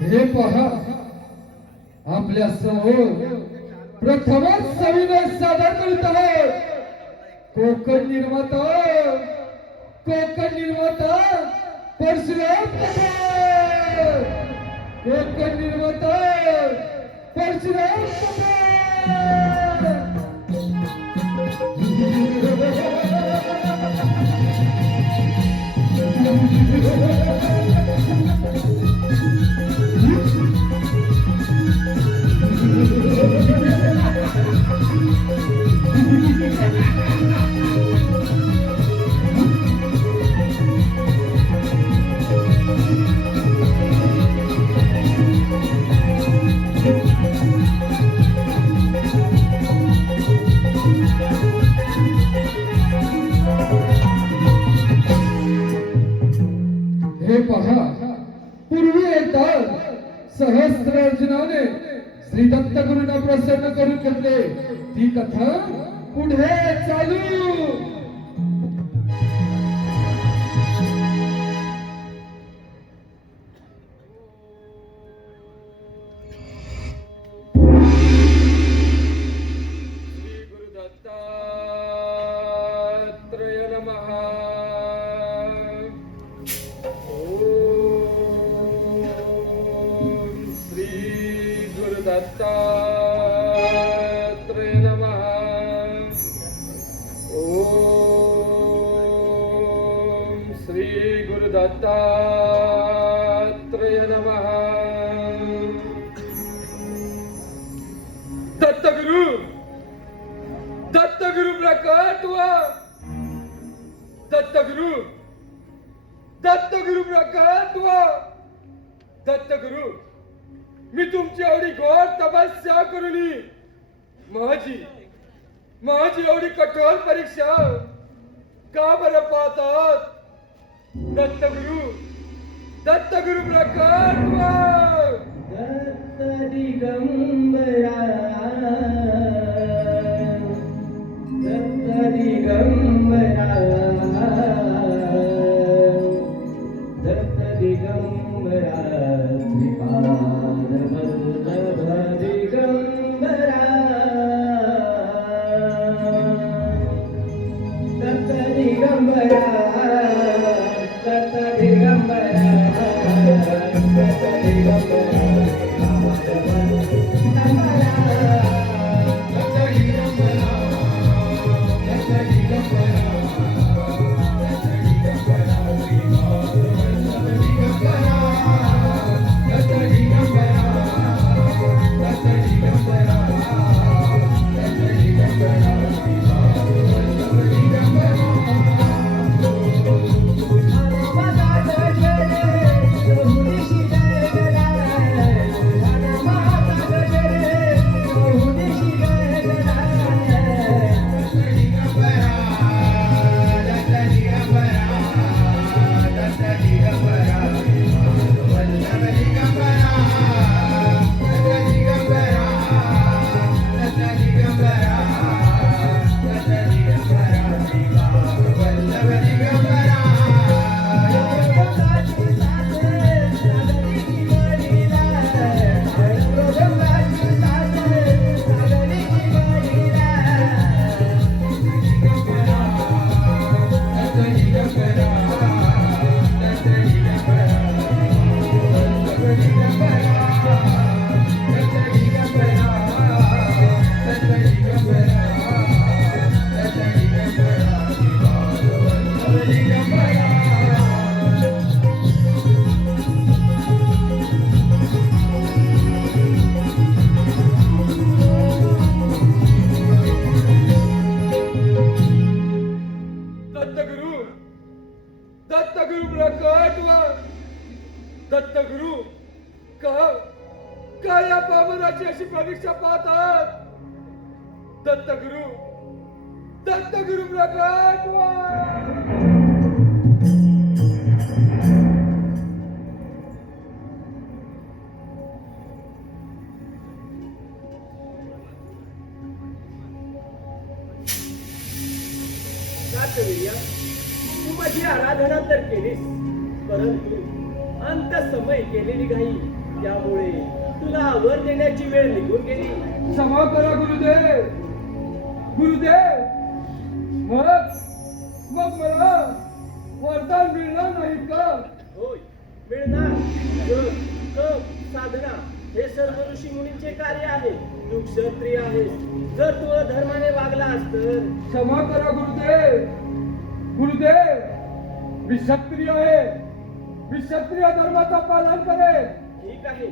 हे पहा, आपल्या समोर प्रथमच सविनय सादर करीत आहोत कोकण निर्माता परशुराम पटेल, कोकण निर्माता परशुराम हे पहा, पूर्वी एकदा सहस्त्रार्जुनाने श्री दत्त गुरूंना प्रसन्न करून घेतले, ती कथा पुढे चालू। दत्तात्रेय नमः। ओम श्री गुरु दत्तात्रेय नमः। दत्तगुरु प्रकट हुआ। दत्तगुरु प्रकट हुआ। दत्तगुरु, मी तुमची एवढी घोर तपस्या करूनी माझी एवढी कठोर परीक्षा का बरं पाहतात? दत्तगुरु प्रकट व्हा। दत्त दिगंबरा, दत्त दिगंबरा, दत्त दिगंबरा, दिगंबरा, दत्त दिगंबरा, दत्त दिगंबरा, काय या बाबराची अशी परीक्षा पाहतात? दत्तगुरु प्रकट व्हा. कार्तवीर्य, तू माझी आराधना तर केलीस, परंतु अंत समय केलेली घाई त्यामुळे तुला वर देण्याची वेळ निघून गेली. क्षमा करा गुरुदेव. मग मला वरदान मिळणार नाही का? होय, मिळणार. जप, तप, साधना हे सर्व ऋषी मुनींचे कार्य आहे. तू क्षत्रिय आहेस. जर तू धर्माने वागलास तर क्षमा करा गुरुदेव. मी क्षत्रिय आहे. मी क्षत्रिय धर्माचा पालन करेन. ठीक आहे,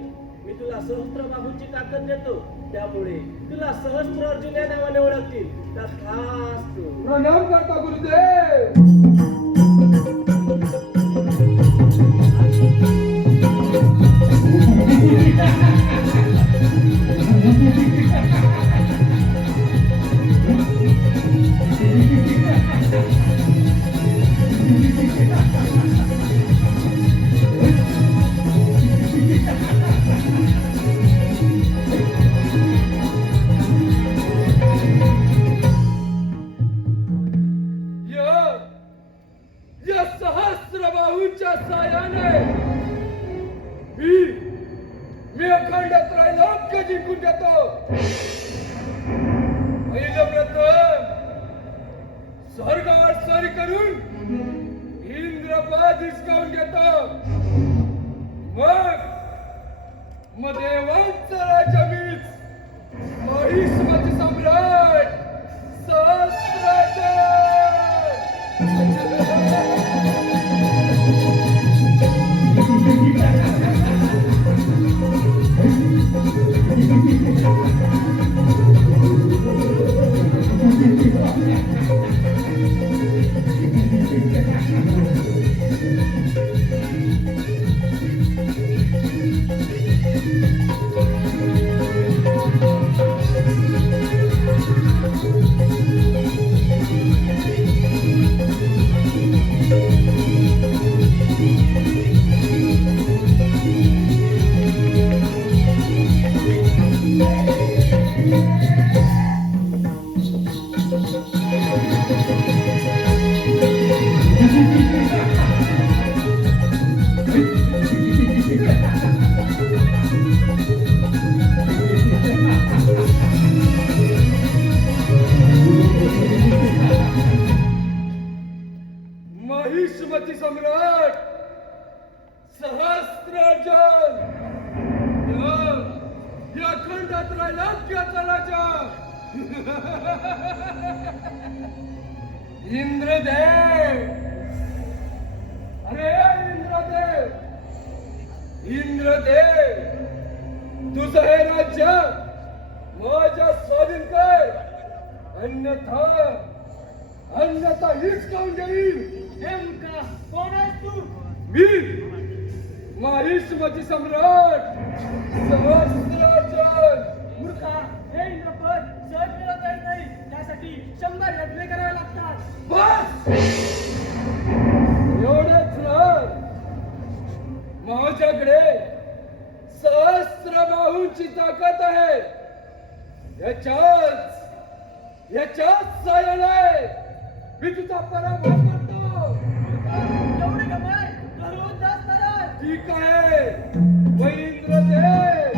मी तुला सहस्त्रबाहूंची ताकद देतो. त्यामुळे तुला सहस्त्र अर्जुन या नावाने ओळखतील. तथास्तु. प्रणाम करता गुरुदेव. या सहस्त्र बाहूंच्या सायाने मी अखंड त्रैलोक्य जिंकून घेतो. पहिलं प्रथम स्वर्गावर स्वारी करून इंद्रपद हिसकावून घेतो. मग देवांचा राजा मीच, महिष्मती सम्राट सहस्रार्जुन. महिष्मती सम्राट सहस्रार्जुन या खंडात त्रैलोक्याचा राजा इंद्रदेव. अरे इंद्रदेव, तुझं हे राज्य माझ्या स्वाधीन कर, अन्यथा हीच खाऊन घेईल. नेमका कोण आहेस तू? मी महिष्मती सम्राट सहस्रार्जुन. मूर्खा, हे इंद्रपद सहज मिळवता येत नाही. त्यासाठी 100 यज्ञ करावे लागतात. बस एवढंच ना. माझ्याकडे सहस्त्र बाहूंची ताकद आहे. याच्याच सायाने मी तुझा पराभव करतो. एवढे कमाय दररोज जास्त आहे. ठीक आहे इंद्रदेव.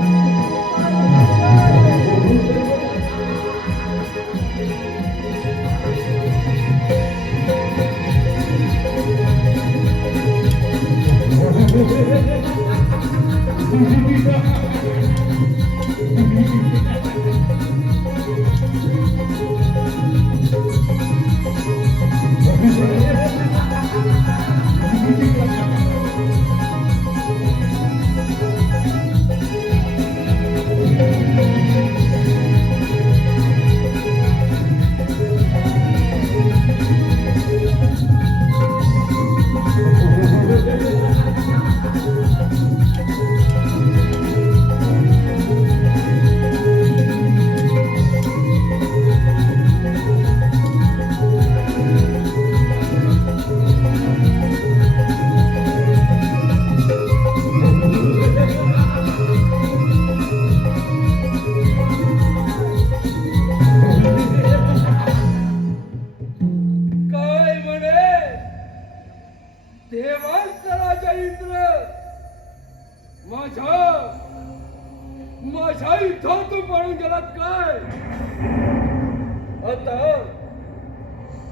माझ्या इथं पळून गेलात काय?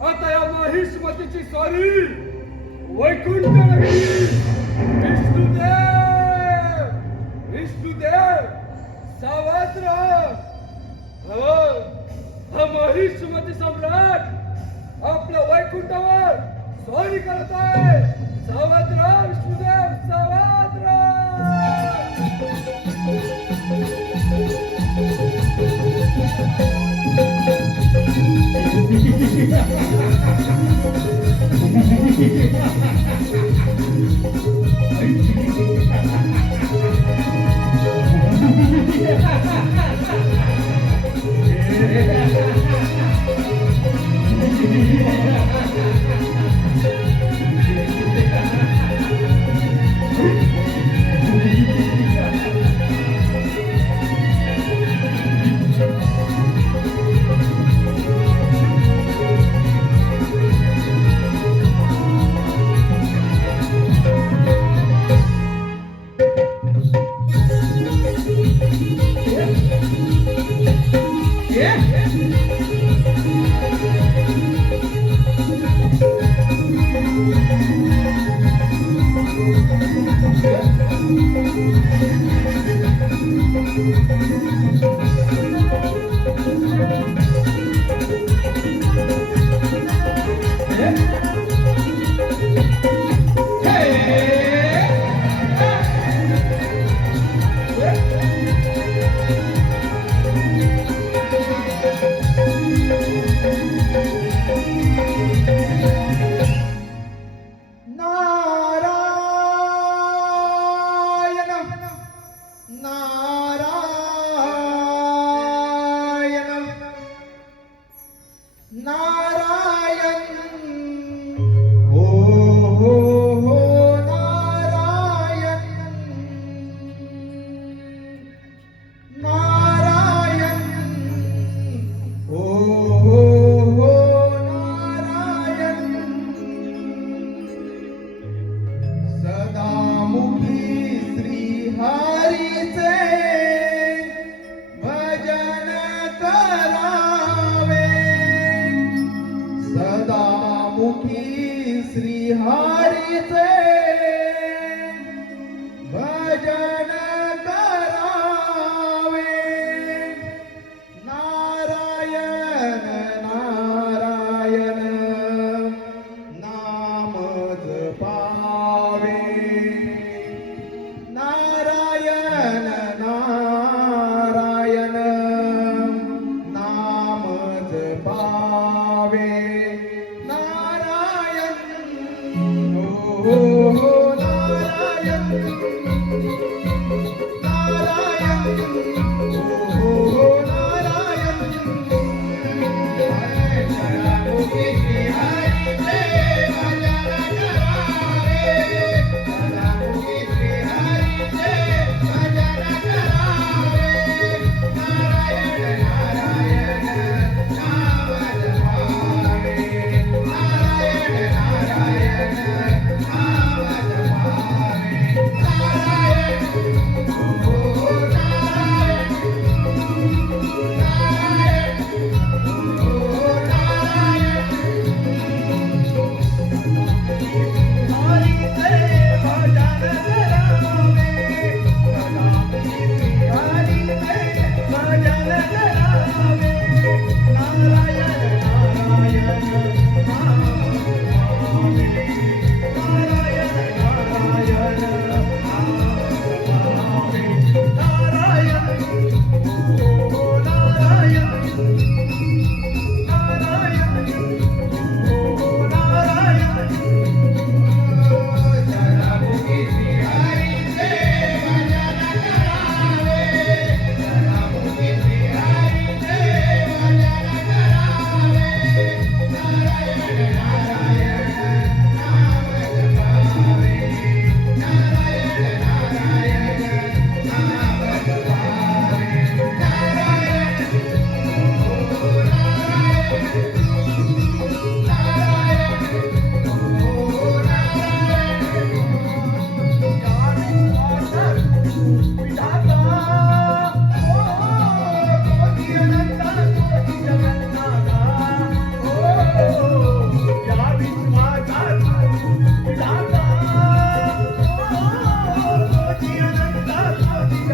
आता या महिष्मतीची स्वारी वैकुंठ नगरी. विष्णुदेव सावध राहा. हा महिष्मती सम्राट आपल्या वैकुंठावर स्वारी करत आहे. सावध राहा विष्णुदेव, सावध राहा.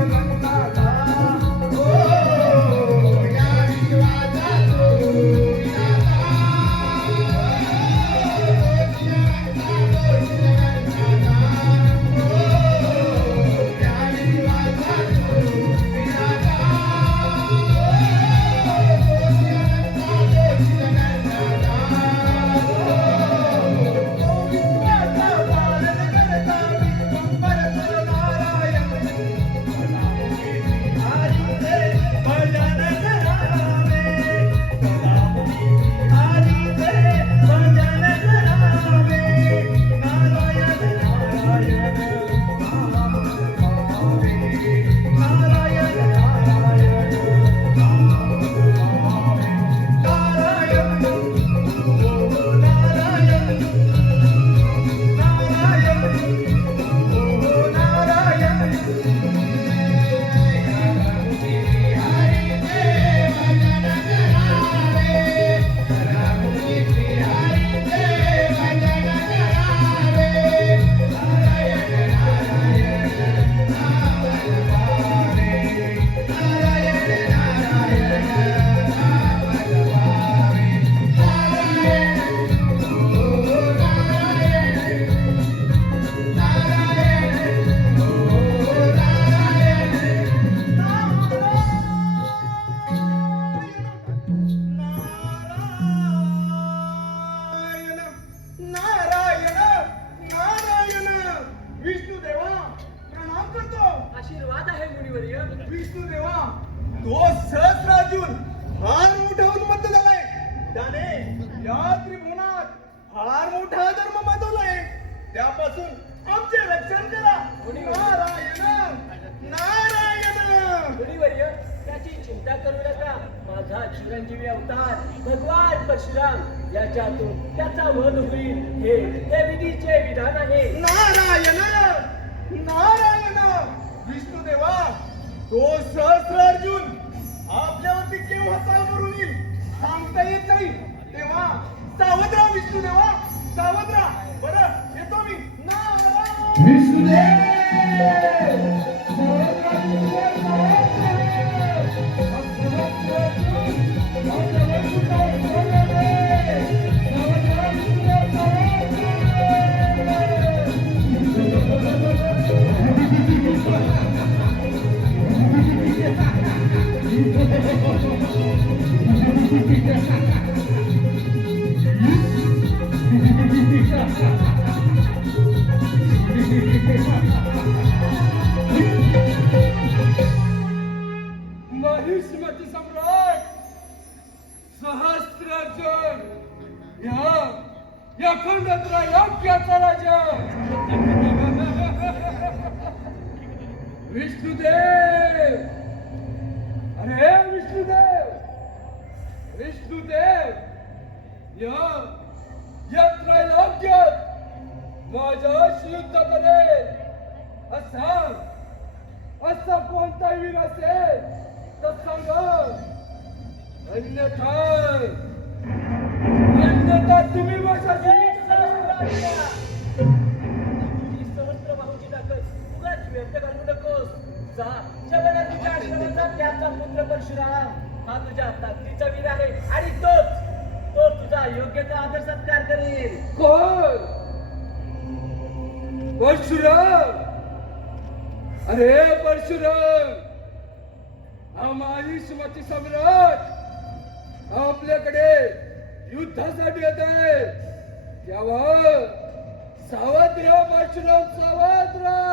जगन्नाथा ओ या विश्वाचा तो नारायण नारायण विष्णुदेवा प्रणाम करतो. आशीर्वाद आहे मुनिवर्य. विष्णुदेवा तो सहस्रार्जुन फार मोठा उन्मत्त झालाय. त्याने या त्रिभुवनात फार मोठा धर्म माजवलाय. त्यापासून आमचे रक्षण करा. नारायण नारायण. मुनिवर्य त्याची चिंता करू नका. माझा चिरंजीवी अवतार भगवान परशुराम याच्यातून त्याचा वध होईल हे विधीचे विधान आहे. नारायण नारायण विष्णुदेवा तो सहस्रार्जुन आपल्यावरती केव्हा चाल करून येईल सांगता येत नाही. तेव्हा सावध राहा विष्णुदेवा सावध राहा. बरं येतो मी. नारायण विष्णुदेव महिष्मती सम्राट सहस्रार्जुन या खंडातला योग्याचा राजा विष्णुदेव. अरे विष्णुदेव विष्णुदेव या त्रैलोक्यात माझ्याशी युद्ध करेल असा कोणता वीर असेल तर सांगा. अन्यथा तुम्ही माझ्याशी तुझी सहस्त्र बाहूची ताकद उगाच व्यक्त करू नकोस. जा जगाला तुझ्या आश्रमाचा त्याचा पुत्र परशुराम हा तुझ्या ताकदीचा वीर आहे आणि तो तुझा योग्य तो आदर सत्कार करेल. कोण? परशुराम. अरे परशुराम हा महिष्मती सम्राट आपल्याकडे युद्धासाठी येत आहे. तेव्हा सावध राहा परशुराम सावध राहा.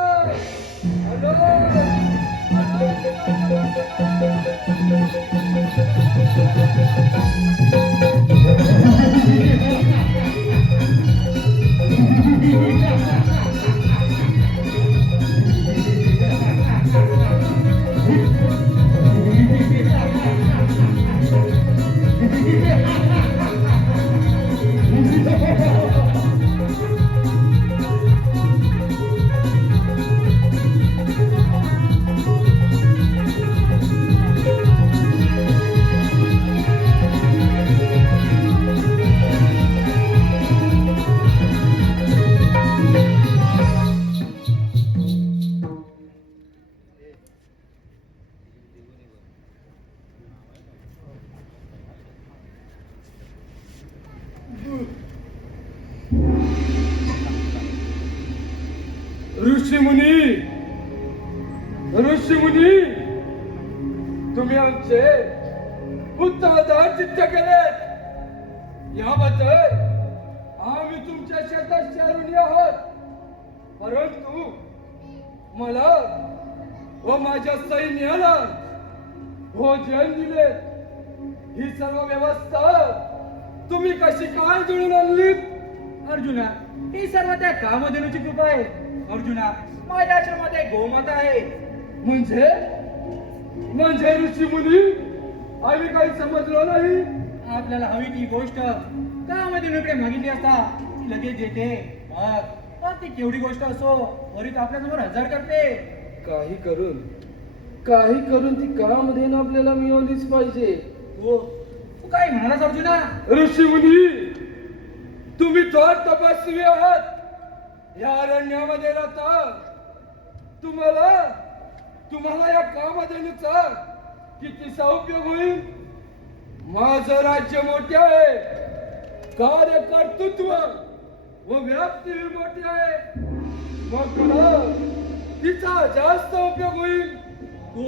ऋषीमुनी तुम्ही आमचे उत्तराधार चित्त केले याबद्दल आम्ही तुमच्या शेतात ऋणी आहोत. परंतु मला व माझ्या सैन्याला भोजन दिले ही सर्व व्यवस्था तुम्ही कशी काय जुळून आणली? अर्जुना, ही सर्व त्या कामधेनूची कृपा आहे. अर्जुना, माझ्या आश्रमात एक गोमाता आहे. म्हणजे ऋषीमुनी आम्ही काही समजलो नाही. आपल्याला हवी ती गोष्ट कामधेनूकडे मागितली असता ती लगेच देते. मग ती केवढी गोष्ट असो त्वरित आपल्यासमोर हजर करते. काही करून ती कामधेनू आपल्याला मिळवलीच पाहिजे. तू काय म्हणालास अर्जुना? ऋषीमुनी तुम्ही थोर तपस्वी आहात. या अरण्यामध्ये राहता. तुम्हाला या कामधेनूचा कितीसा उपयोग होईल? माझं राज्य मोठे आहे, कार्यकर्तृत्व व व्याप्ती मोठी आहे. मग मला तिचा जास्त उपयोग होईल. तू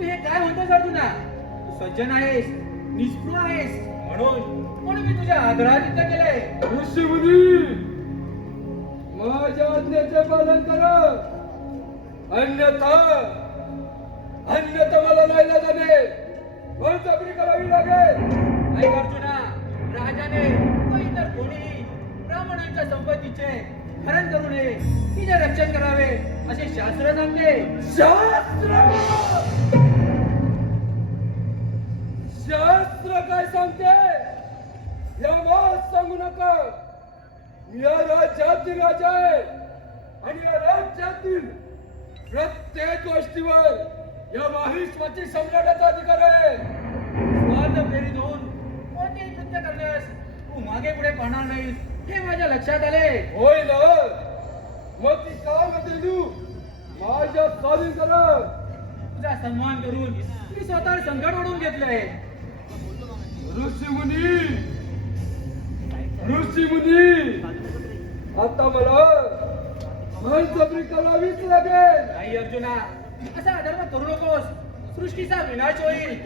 हे काय म्हणतोस अर्जुना? तू सज्जन आहेस, निष्ठुर आहेस, म्हणून मी तुझ्या आदरातिथ्य केलंय. ऋषीमुनी माझ्या आज्ञेचे पालन करा. अन्यथा मला नाही जाणे बळजबरी करावी लागेल. ऐक अर्जुना, राजाने व इतर कोणीही ब्राह्मणांच्या संपत्तीचे हरण करू नये, तिचे रक्षण करावे असे शास्त्र सांगते. शास्त्र काय सांगते या मात सांगू नका. मी या राज्यातील राजा आहे आणि या राज्यातील प्रत्येक गोष्टीवर या माहिष्माची सम्राटाचा अधिकार आहे. स्वार्थ प्रेरित होऊन कोणतेही कृत्य करण्यास तू मागे पुढे पाहणार नाहीस हे माझ्या लक्षात आले. होईल मग ती कामधेनू माझ्या स्वाधीन करा. तुझा सन्मान करून मी स्वतः संकट ओढून घेतलंय. ऋषीमुनी आता मला बळजबरी करावीच लागेल. नाही अर्जुना, असा अधर्म करू नकोस. सृष्टीचा विनाश होईल.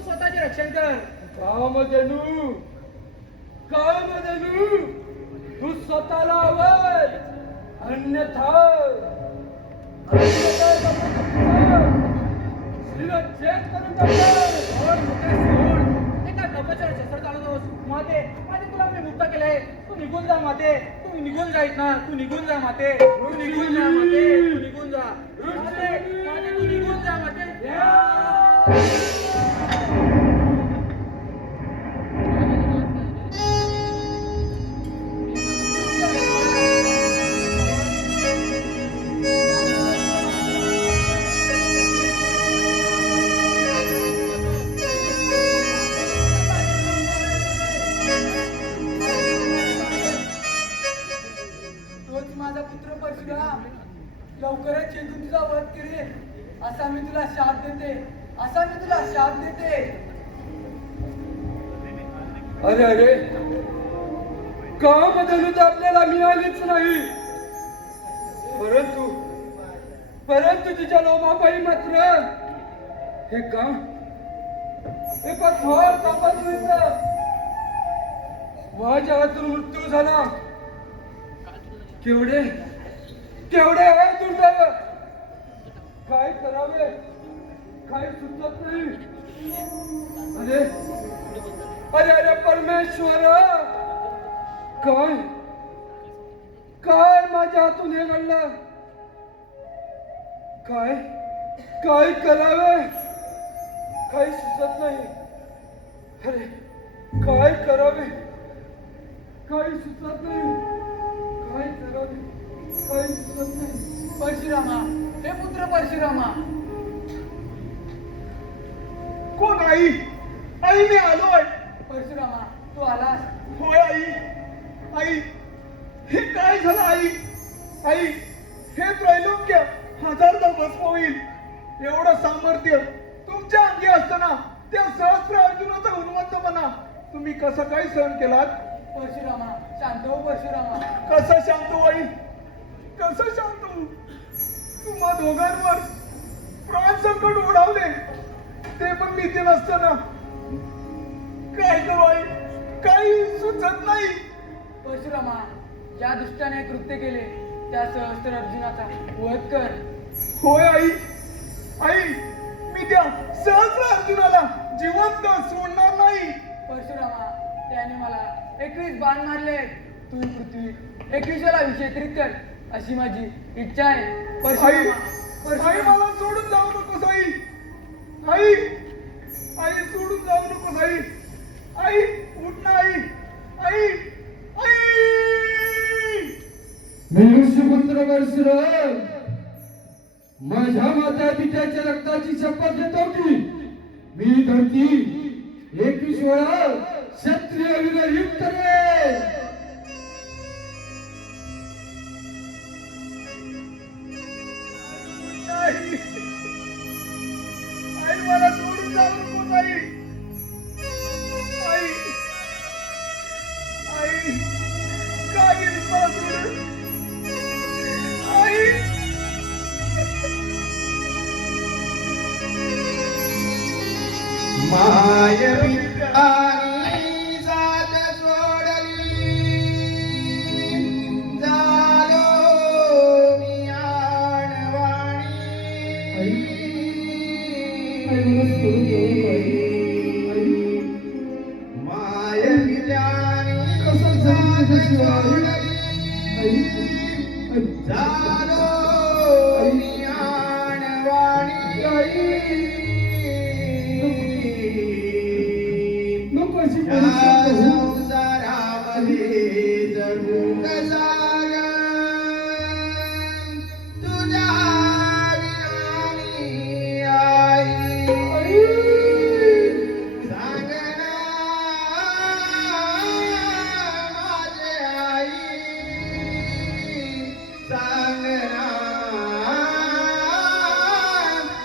तू स्वतःचे रक्षण कर. कामधेनू कामधेनू तू स्वतःला आवर अन्यथा शिरच्छेद करून टाकेल. सोड मुके सोड. एका नकोच्या शस्त्र चालवतोस. माते माते तुला मी मुक्त केलंय. तू निघून जा माते. तू निघून जाईत ना. तू निघून जा माते. तू निघून जा माते. तू निघून जा माते. माते तू निघून जा माते. तोच माझा पुत्र परशुराम लवकरच चेतून तुझा वध करेल असा मी तुला शाप देते. असा मी तुला शाप देते. अरे अरे कामधेनू तर आपल्याला मिळालीच नाही. परंतु परंतु तिच्या लोमाबाई मात्र हे काम एका थोर तपस्वीचा माझ्या हातून मृत्यू झाला. केवढे केवढे आहे दुर्दैव. काय करावे काय सुचत नाही. अरे अरे अरे परमेश्वर काय काय माझ्या हातून हे घडलं. काय काय करावे काही सुचत नाही. अरे काय करावे काही सुचत नाही. काय करावे काही सुचत नाही. परशुरामा हे पुत्र परशुरामा. कोण आई? आई मी आलोय. परशुरामा तू आलास. होय आई. आई हे काय झालं आई? आई हे त्रैलोक्य हजारदा भस्म होईल एवढं सामर्थ्य तुमच्या अंगी असताना त्या सहस्त्र अर्जुनाचा उन्मत्तपणा तुम्ही कसं काय सहन केलात? परशुरामा शांत हो परशुरामा. कसं शांत हो आई? कसं शांत हो? तुम्हा दोघांवर प्राण संकट ओढावले ते पण भीती नसताना काय करू आई? काही सुचत नाही. परशुरामा ज्या दुष्टाने कृत्य केले त्या सहस्त्र अर्जुनाचा वध कर. होय आई. आई मी त्या सहस्र अर्जुनाला जिवंत सोडणार नाही. परशुरामा त्याने मला 21 बाण मारले. तू पृथ्वी 21 विषेत्रित कर अशी माझी इच्छा आहे. आई परशुरामा आई मला सोडून जाऊ नकोस आई. आई आई सोडून जाऊ नकोस आई. आई उठ ना आई. आई आई मी ऋषीपुत्र परशुराम माझ्या माता पित्याच्या रक्ताची शपथ घेतो की मी धरती 21 वेळा क्षत्रिय वीर युक्त करेन. आई आई मला सोडून जाऊ नकोस आई. आई आई का गेलीस मला सोडून? आई मायवी आणि जात सोडली झालो मी आणवाणी. मायवी आणि जात सोडली झालो मी आणवाणी. नको अशी परिस्थिती होऊ. संसारामध्ये जगू कसा ग? तुझ्या विना मी आई. सांग ना माझे आई. सांग ना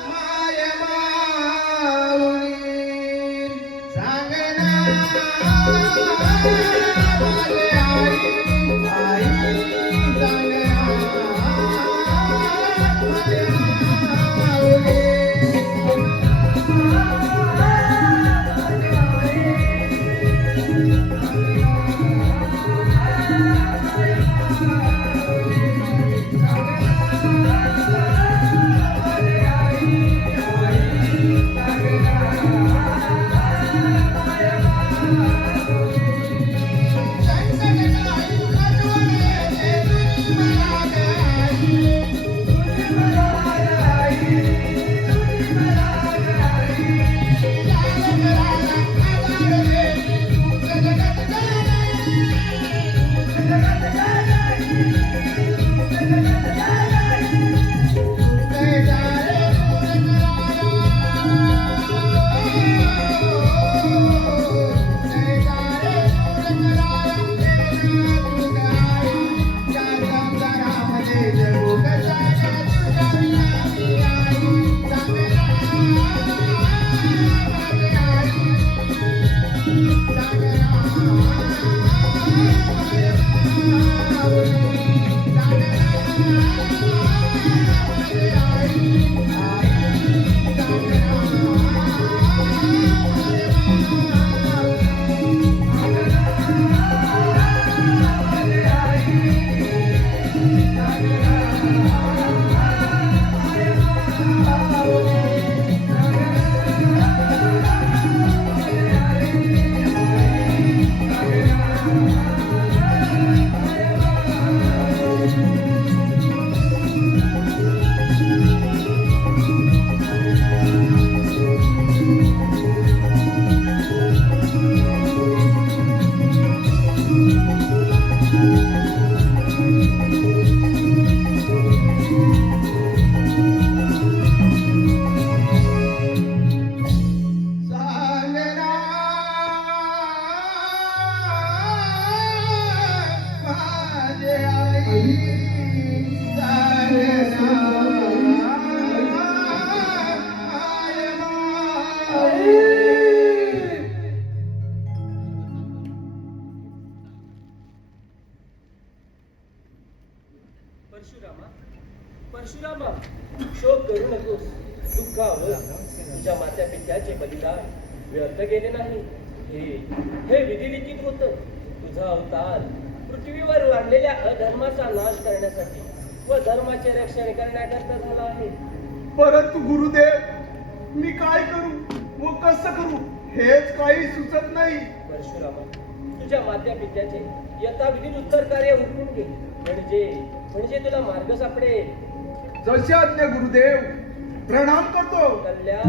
माय माऊली. सांग ना माझे आई. आई सांग ना माझे माऊली. माझे आई सांगना सांगना माझे आई परशुरामा परशुरामा शोक करू नकोस दुःखावर तुझ्या मात्या पित्याचे बलिदान व्यर्थ गेले नाही हे विधिलिखित होत तुझा अवतार पृथ्वीवर वाढलेल्या अधर्माचा नाश करण्यासाठी व धर्माचे रक्षण करण्याकरता झाला आहे. परंतु गुरुदेव मी काय करू व कसं करू हेच काही सुचत नाही. परशुरामा तुझ्या मात्या पित्याचे यथाविधी उत्तर कार्य उरकून घे म्हणजे तुला मार्ग सापडेल. जशी आज्ञा गुरुदेव. प्रणाम करतो. कल्याण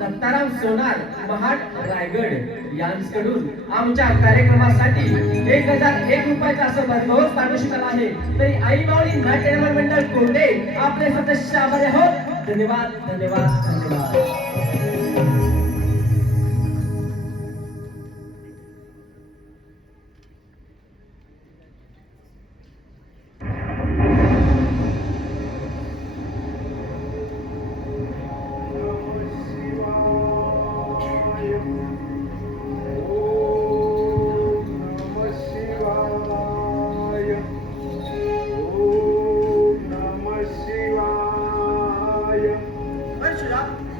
दत्ताराम सोनार महाड रायगड यांच्याकडून आमच्या कार्यक्रमासाठी 1001 रुपयाचा असं भरघोस पारितोषिक आलं आहे. तरी आई माऊली नाट्य मंडळ कोंडे आपले सदस्य आभारी आहोत. धन्यवाद धन्यवाद धन्यवाद.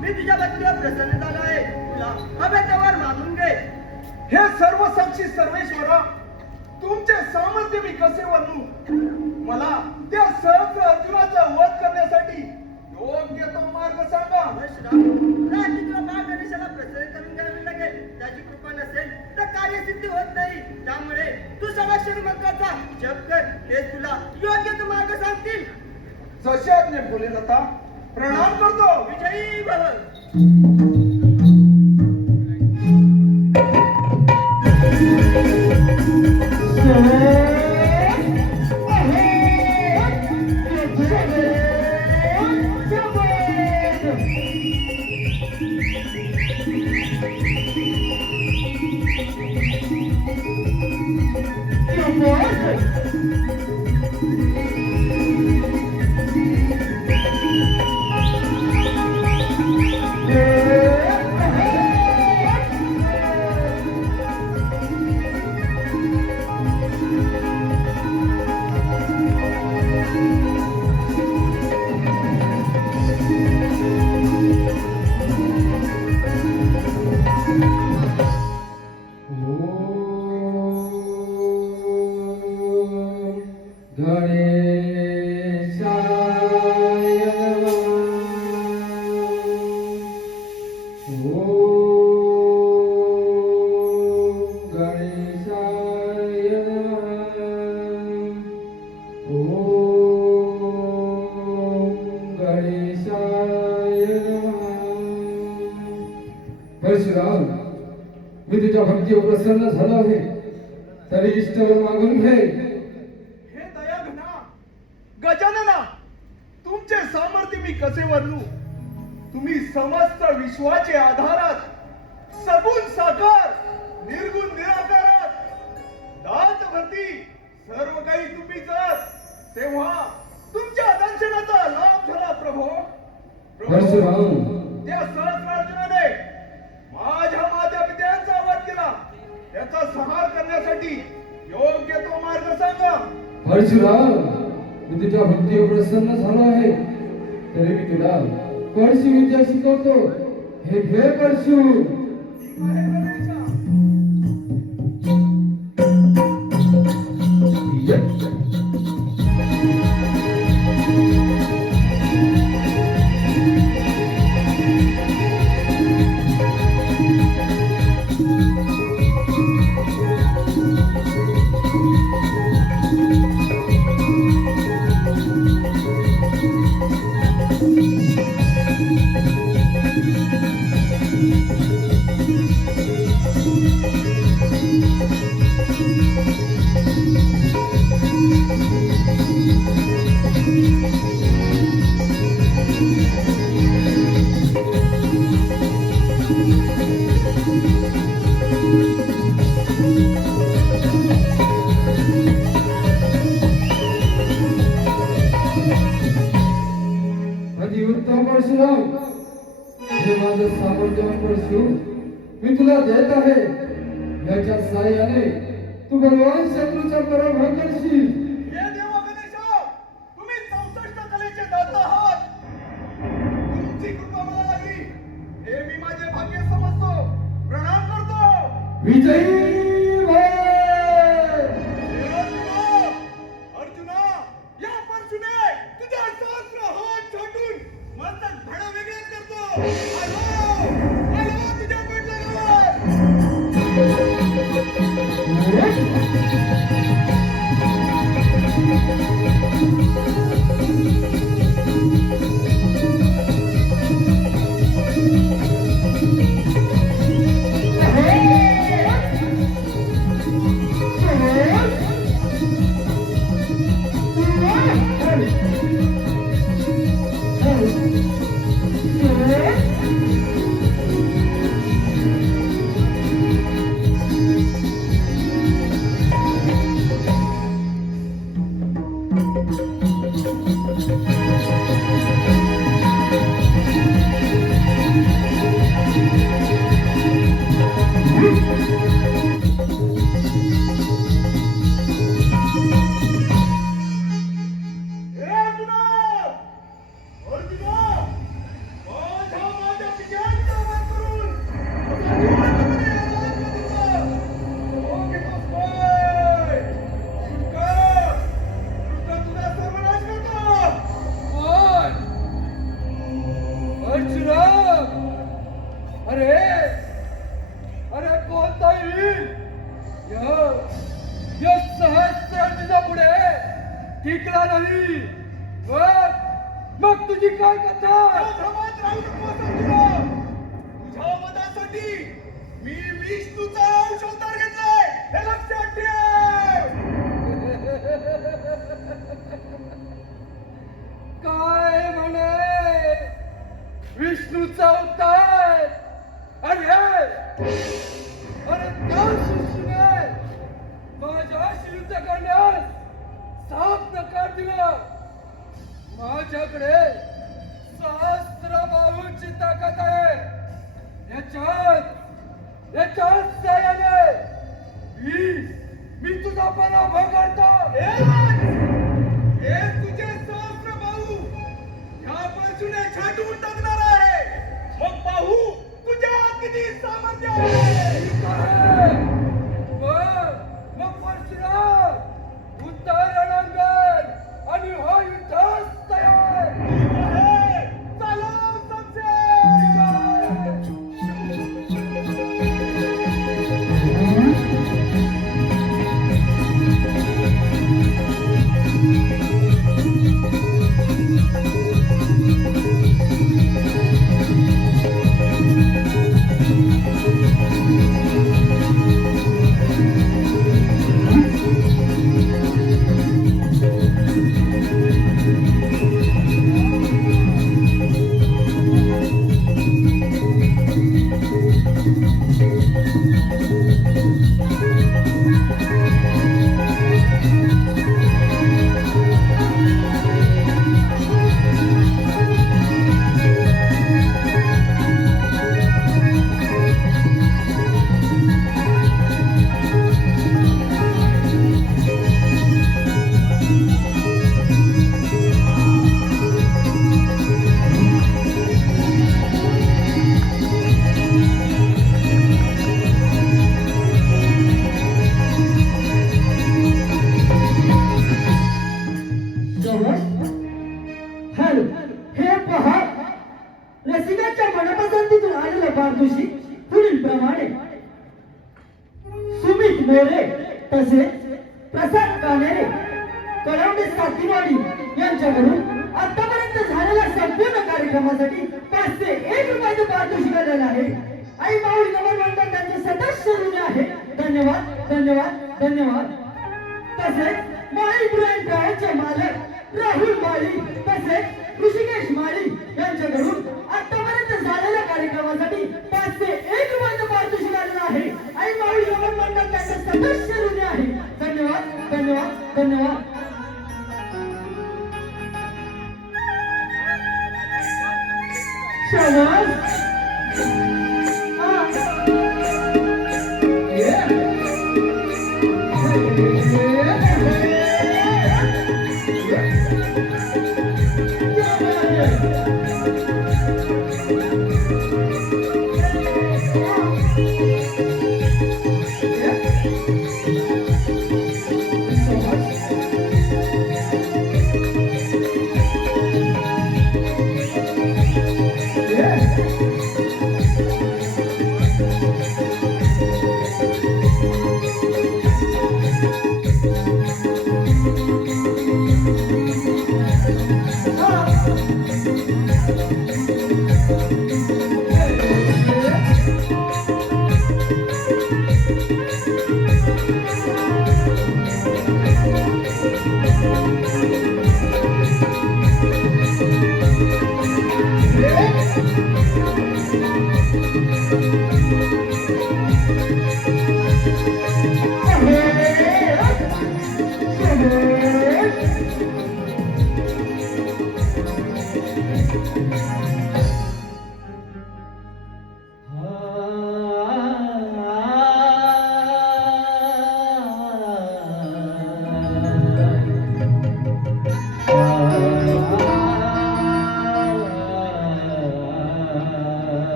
मी तुझ्या बद्दल प्रसन्न झालो आहे. तुला हवे तेव्हा मागून घे. हे सर्व साक्षी सर्वेश्वरा तुमचे सामर्थ्य मी कसे वर्णू. मला त्या सहस्र अर्जुनाचा वध करण्यासाठी योग्य तो मार्ग सांगा. तुला मार्ग गणेशाला प्रसन्न करून द्यावी लागेल. त्याची कृपा नसेल तर कार्यसिद्धी होत नाही. त्यामुळे तू सगळ्या श्रीमंताचा जप कर. ते तुला योग्य तो मार्ग सांगतील. जसे आज्ञा भोलेनाथा. प्रणाम करतो. विजयी भव. Yeah. गणेशाय नमः. ओम गणेशाय नमः. ओम गणेशाय नमः. परशुराम, मी तुझ्या भक्तीवर प्रसन्न झालो आहे, तरी इष्टवर मागून घे. हे दयाघना गजानना, तुमचे सामर्थ्य मी कसे वर्णू. तुम्ही समस्त विश्वाचे आधारात, सगुण साकार, निर्गुण निराकारात, दात भरती सर्व काही तुम्हीच. तेव्हा तुमच्या दर्शनाचा लाभ झाला प्रभो. परशुराम, त्या सहस्रार्जुनाने माझ्या माता पित्यांचा वध केला. त्याचा संहार करण्यासाठी योग्य तो मार्ग सांगा. परशुराम, मी तुझ्या भक्तीवर प्रसन्न झालो आहे, तरी मी तुला परशु विद्या शिकवतो. हे घे परशु. अतिउत्तम परशुराम, हे माझं सामर्थ्यवान परशु मी तुला देत आहे. याच्या साहाय्याने तू बलवान शत्रूचा पराभव करशील. हे देवा गणेशा, तुम्ही 64 कलेचे दाता आहात. तुमची कृपा मला लागली हे मी माझे भाग्य समजतो. प्रणाम करतो. विजयी भव. अर्जुना, या परशुने तुझ्या सहस्र हात छाटून मस्तक धडा वेगळे करतो. आलो तुझ्या पेटल्यावर. टिकला नाही. मग तुझी काय कथा? भ्रमात राहू नकोस अर्जुना. तुझ्या वधासाठी मी विष्णूचा अंश अवतार घेतलाय हे लक्षात ठेव. काय म्हणे विष्णूचा अवतार? अरे त्या शिष्याने माझ्याशी युद्ध करण्यास साफ नकार दिला. माझ्याकडे सहस्त्र बाहूंची ताकद आहे. याच्याच साहाय्याने मी तुझा पराभव करतो. हे तुझे सहस्र बाहू ह्या परशुने छाटून टाकणार आहे. मग पाहू तुझ्या किती सामर्थ्य आहे. ठीक आहे. मग परशुराम उत्तर रणांगण मोरे तसेच प्रसाद कानेरे कळवणे सातीवाडी यांच्याकडून आतापर्यंत झालेल्या संपूर्ण कार्यक्रमासाठी 501 रुपयाचं पारितोषिक आलेलं आहे. आई माऊली नमन मंडळ त्यांचे सदस्य ऋणी आहे. धन्यवाद धन्यवाद धन्यवाद. तसेच माळी ब्रँड ट्रायलचे मालक राहुल माळी तसेच ऋषिकेश माळी यांच्याकडून आतापर्यंत झालेल्या कार्यक्रमासाठी 501 रुपयाचं पारितोषिक आलेलं आहे. आई माऊली नमन मंडळ त्यांचे सदस्य ऋणी आहे. धन्यवाद धन्यवाद धन्यवाद. शाबास.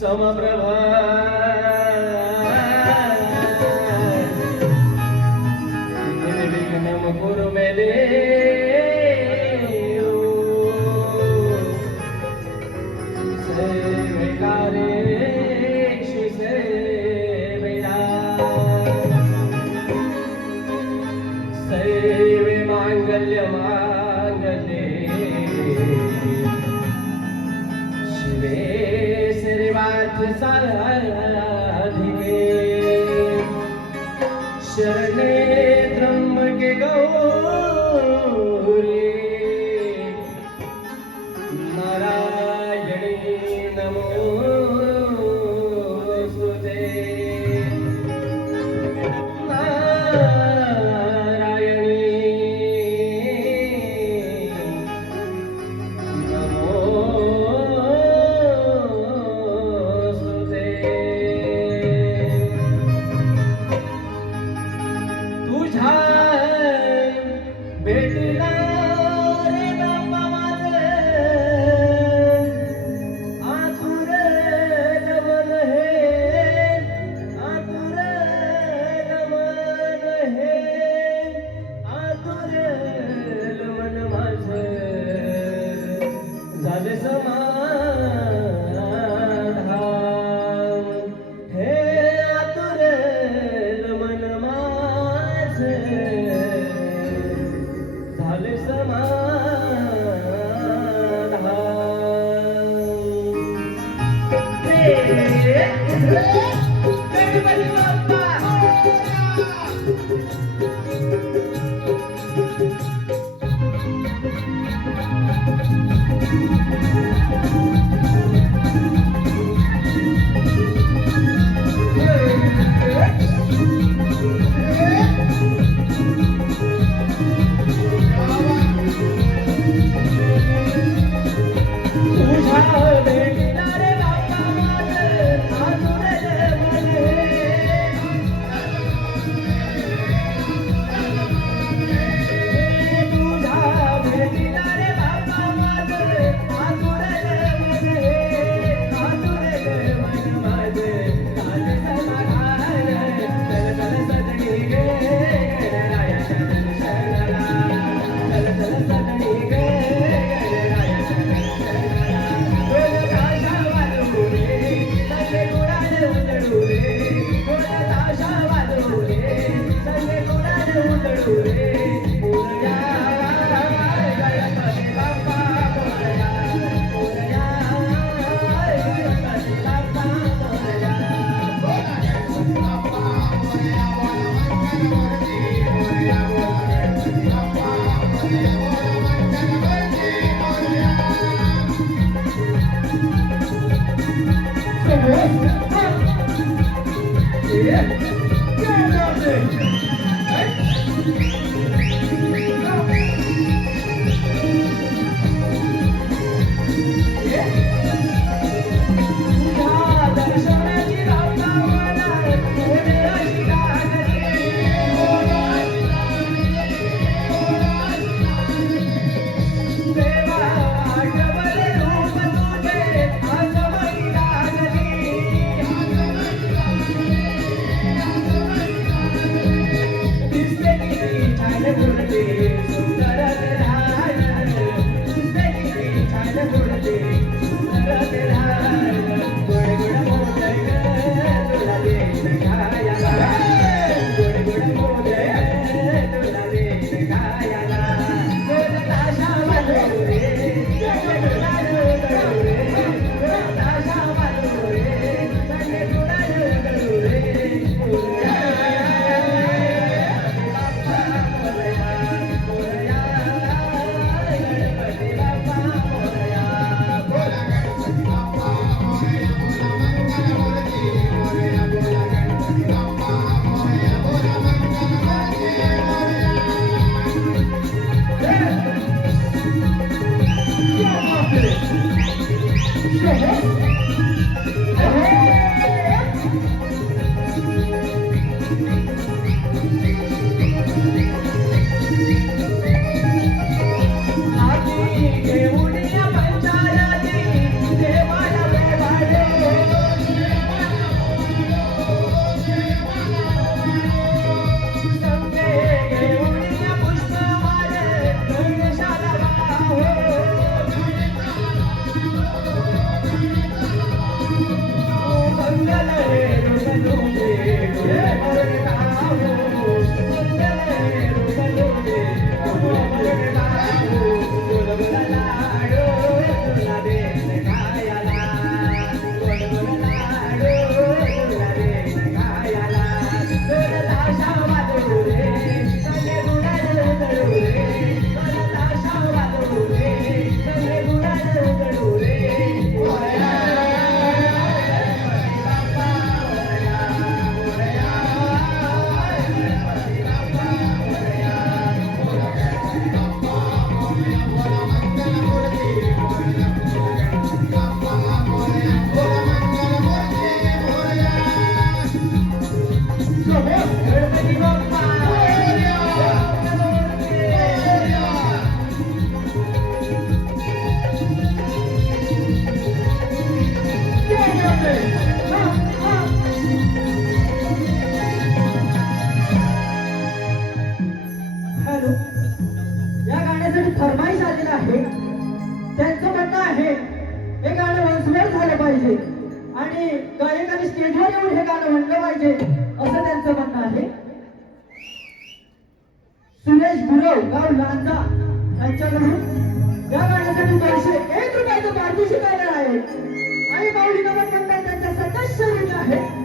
समप्रभा निर्विघ्नं कुरु मे देव सर्वकार्येषु सर्वदा सर्वे माङ्गल्ये शिवे साधिके शरणे त्र्यंबके गौरी नारायणी नमोस्तुते नारायणी भेटला रे बाप्पा माझे आतुर नमन हे आतुर नमन हे आतुर नमन माझे झाले समाधान हे आतुर नमन माझे झाले समाधान. गणपती बाप्पा तुझा भेटला रे बाप्पा माझे आतुर हॅलो, या गाण्यासाठी फरमाईश आलेला आहे. त्यांचं म्हणणं आहे हे गाणं वंशवर झालं पाहिजे आणि गायकांनी स्टेजवर येऊन हे गाणं म्हणलं पाहिजे असं त्यांचं म्हणणं आहे. सुरेश गुरव गाव लांजा यांच्याकडून या गाण्यासाठी 201 रुपयाचं पारितोषिक आलेलं आहे आणि माऊली नमन मंडळ त्यांच्या सदस्य आहेत.